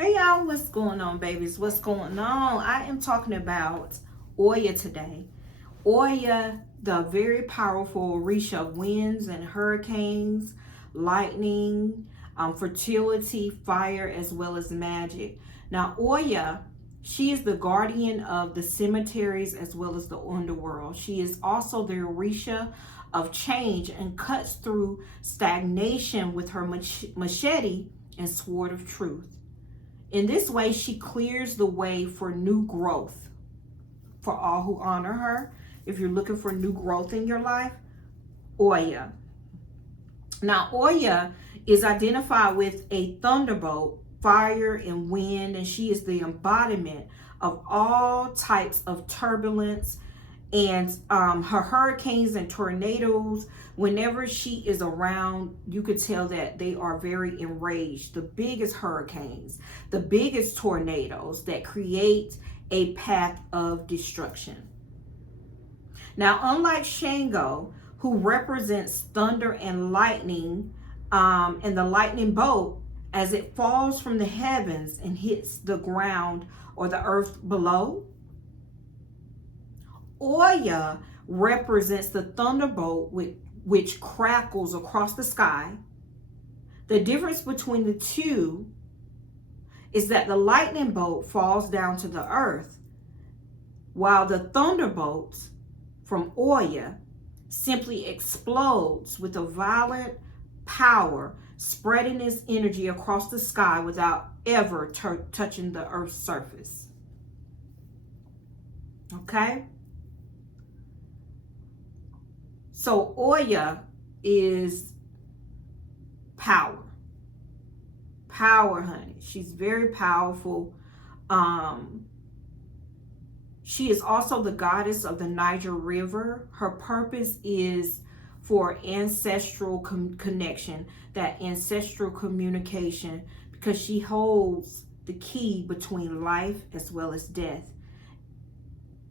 Hey y'all, what's going on, babies? What's going on? I am talking about Oya today. Oya, the very powerful Orisha of winds and hurricanes, lightning, fertility, fire, as well as magic. Now, Oya, she is the guardian of the cemeteries as well as the underworld. She is also the Orisha of change and cuts through stagnation with her machete and sword of truth. In this way, she clears the way for new growth for all who honor her. If you're looking for new growth in your life, Oya. Now, Oya is identified with a thunderbolt, fire, and wind, and she is the embodiment of all types of turbulence and her hurricanes and tornadoes. Whenever she is around, you could tell that they are very enraged. The biggest hurricanes, the biggest tornadoes that create a path of destruction. Now, unlike Shango, who represents thunder and lightning, and the lightning bolt as it falls from the heavens and hits the ground or the earth below, Oya represents the thunderbolt which crackles across the sky. The difference between the two is that the lightning bolt falls down to the earth, while the thunderbolt from Oya simply explodes with a violent power, spreading its energy across the sky without ever touching the earth's surface. Okay? So Oya is power. Power, honey. She's very powerful. She is also the goddess of the Niger River. Her purpose is for ancestral connection, that ancestral communication, because she holds the key between life as well as death.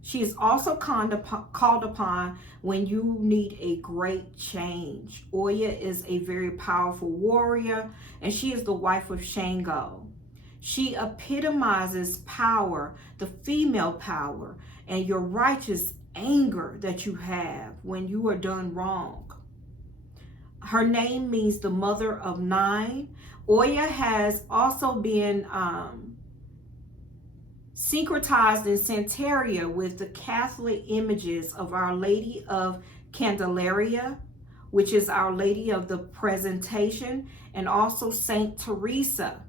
She is also called upon when you need a great change. Oya is a very powerful warrior, and she is the wife of Shango. She epitomizes power, the female power, and your righteous anger that you have when you are done wrong. Her name means the mother of nine. Oya has also been syncretized in Santeria with the Catholic images of Our Lady of Candelaria, which is Our Lady of the Presentation, and also Saint Teresa.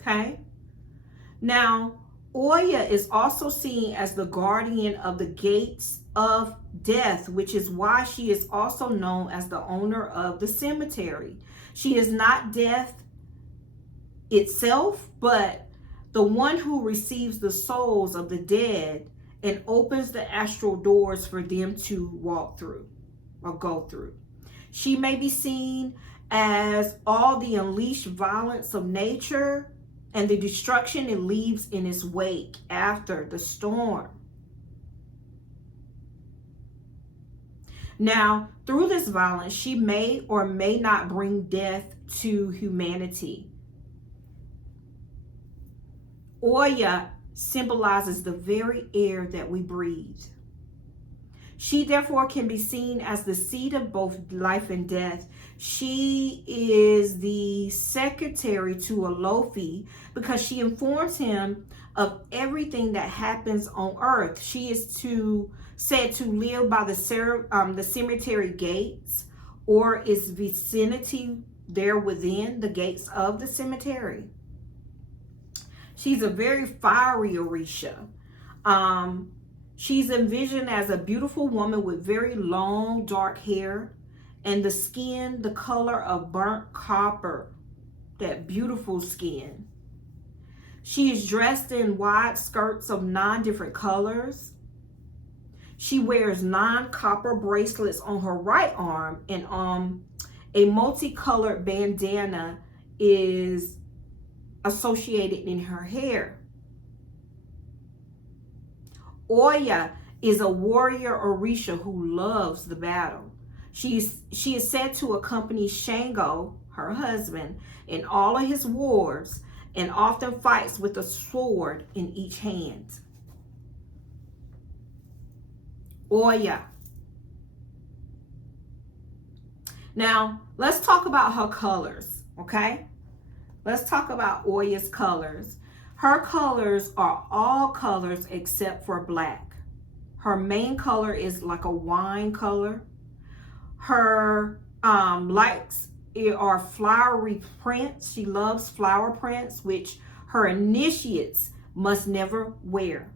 Okay? Now, Oya is also seen as the guardian of the gates of death, which is why she is also known as the owner of the cemetery. She is not death itself, but the one who receives the souls of the dead and opens the astral doors for them to walk through or go through. She may be seen as all the unleashed violence of nature and the destruction it leaves in its wake after the storm. Now, through this violence, she may or may not bring death to humanity. Oya symbolizes the very air that we breathe. She therefore can be seen as the seed of both life and death. She is the secretary to Alofi because she informs him of everything that happens on earth. She is said to live by the cemetery gates or its vicinity there within the gates of the cemetery. She's a very fiery Orisha. She's envisioned as a beautiful woman with very long, dark hair and the skin, the color of burnt copper, that beautiful skin. She is dressed in wide skirts of 9 different colors. She wears 9 copper bracelets on her right arm, and a multicolored bandana is associated in her hair. Oya is a warrior Orisha who loves the battle. She is said to accompany Shango, her husband, in all of his wars and often fights with a sword in each hand. Oya. Now, let's talk about her colors, okay? Let's talk about Oya's colors. Her colors are all colors except for black. Her main color is like a wine color. Her likes are flowery prints. She loves flower prints, which her initiates must never wear.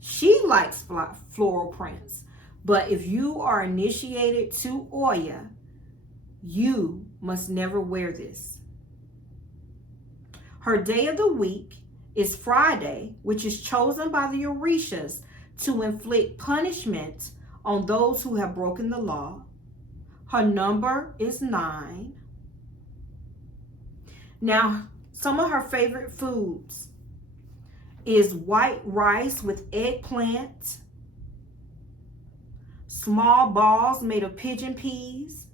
She likes floral prints, but if you are initiated to Oya, you must never wear this. Her day of the week is Friday, which is chosen by the Orishas to inflict punishment on those who have broken the law. Her number is 9. Now, some of her favorite foods is white rice with eggplant, small balls made of pigeon peas,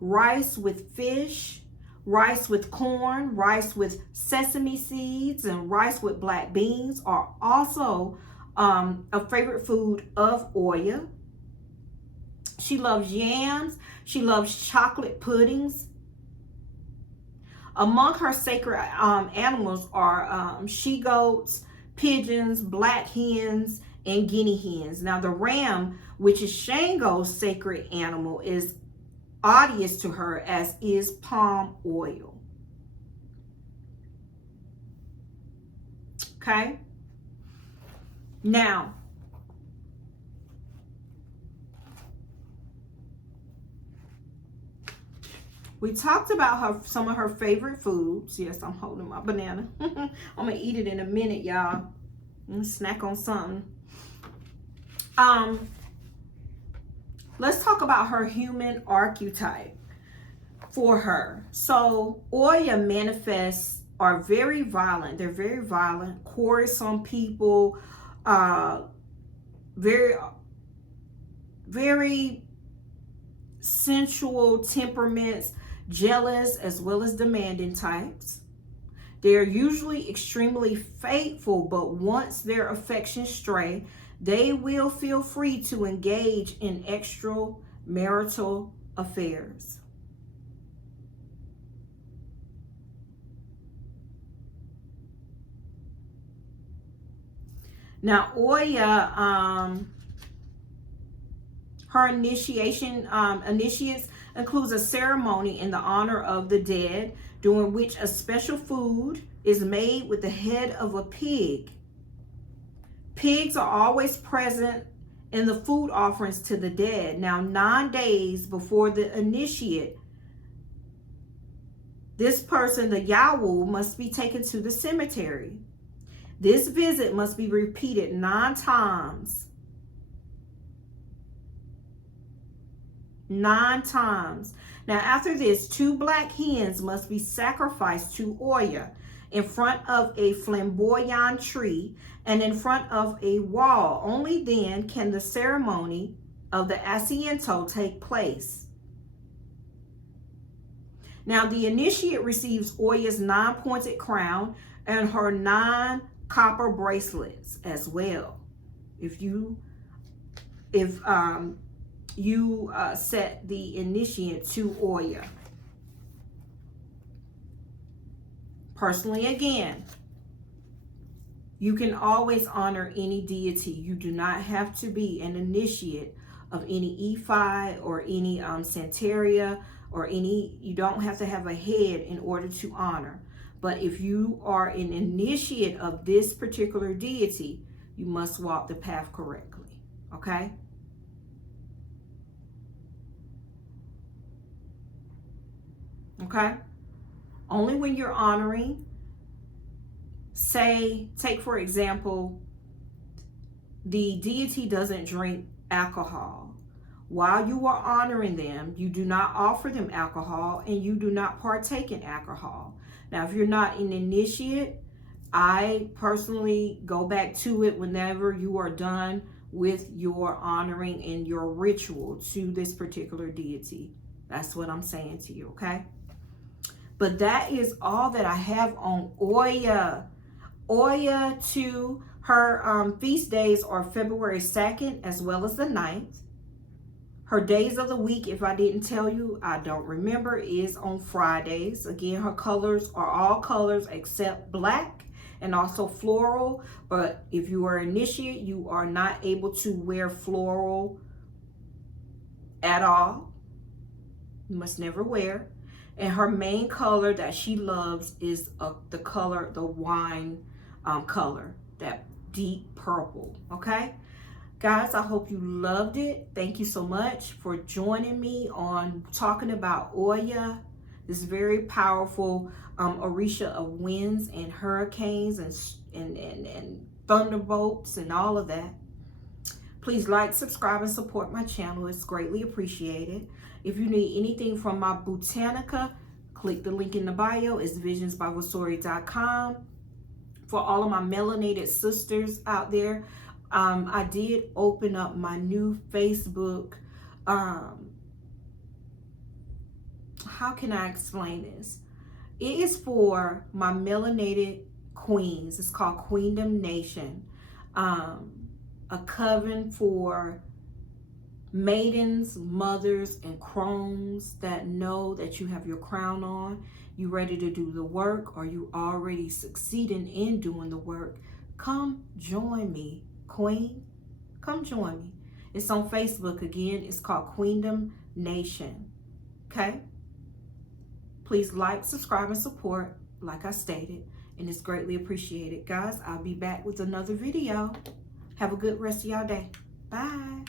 rice with fish, rice with corn, rice with sesame seeds, and rice with black beans are also a favorite food of Oya. She loves yams. She loves chocolate puddings. Among her sacred animals are she-goats, pigeons, black hens, and guinea hens. Now the ram, which is Shango's sacred animal, is odious to her, as is palm oil. Okay? Now, we talked about some of her favorite foods. Yes, I'm holding my banana. I'm going to eat it in a minute, y'all. Snack on something. Let's talk about her human archetype for her. So, Oya manifests are very violent. They're very violent, quarrelsome people, very sensual temperaments, jealous as well as demanding types. They're usually extremely faithful, but once their affections stray, they will feel free to engage in extramarital affairs. Now, Oya, her initiates includes a ceremony in the honor of the dead, during which a special food is made with the head of a pig. Pigs are always present in the food offerings to the dead. Now, 9 days before the initiate, this person, the Yawu, must be taken to the cemetery. This visit must be repeated 9 times. 9 times. Now, after this, 2 black hens must be sacrificed to Oya in front of a flamboyant tree and in front of a wall. Only then can the ceremony of the asiento take place. Now, the initiate receives Oya's 9-pointed crown and her 9 copper bracelets as well. If you set the initiate to Oya. Personally, again, you can always honor any deity. You do not have to be an initiate of any Ephi or any Santeria or any, you don't have to have a head in order to honor. But if you are an initiate of this particular deity, you must walk the path correctly. Okay? Okay? Only when you're honoring, take for example, the deity doesn't drink alcohol. While you are honoring them, you do not offer them alcohol and you do not partake in alcohol. Now, if you're not an initiate, I personally go back to it whenever you are done with your honoring and your ritual to this particular deity. That's what I'm saying to you, okay? But that is all that I have on Oya. Oya, to her feast days are February 2nd as well as the 9th. Her days of the week, if I didn't tell you, I don't remember, is on Fridays. Again, her colors are all colors except black and also floral. But if you are initiate, you are not able to wear floral at all. You must never wear. And her main color that she loves is the color, the wine color, that deep purple, okay? Guys, I hope you loved it. Thank you so much for joining me on talking about Oya, this very powerful Orisha of winds and hurricanes and thunderbolts and all of that. Please like, subscribe, and support my channel. It's greatly appreciated. If you need anything from my Botanica, click the link in the bio. It's visionsbyvasori.com. For all of my melanated sisters out there, I did open up my new Facebook. How can I explain this? It is for my melanated queens. It's called Queendom Nation. A coven for maidens, mothers, and crones that know that you have your crown on, you ready to do the work, or you already succeeding in doing the work. Come join me, Queen. Come join me. It's on Facebook. Again, it's called Queendom Nation. Okay? Please like, subscribe, and support, like I stated, and it's greatly appreciated. Guys, I'll be back with another video. Have a good rest of y'all day. Bye.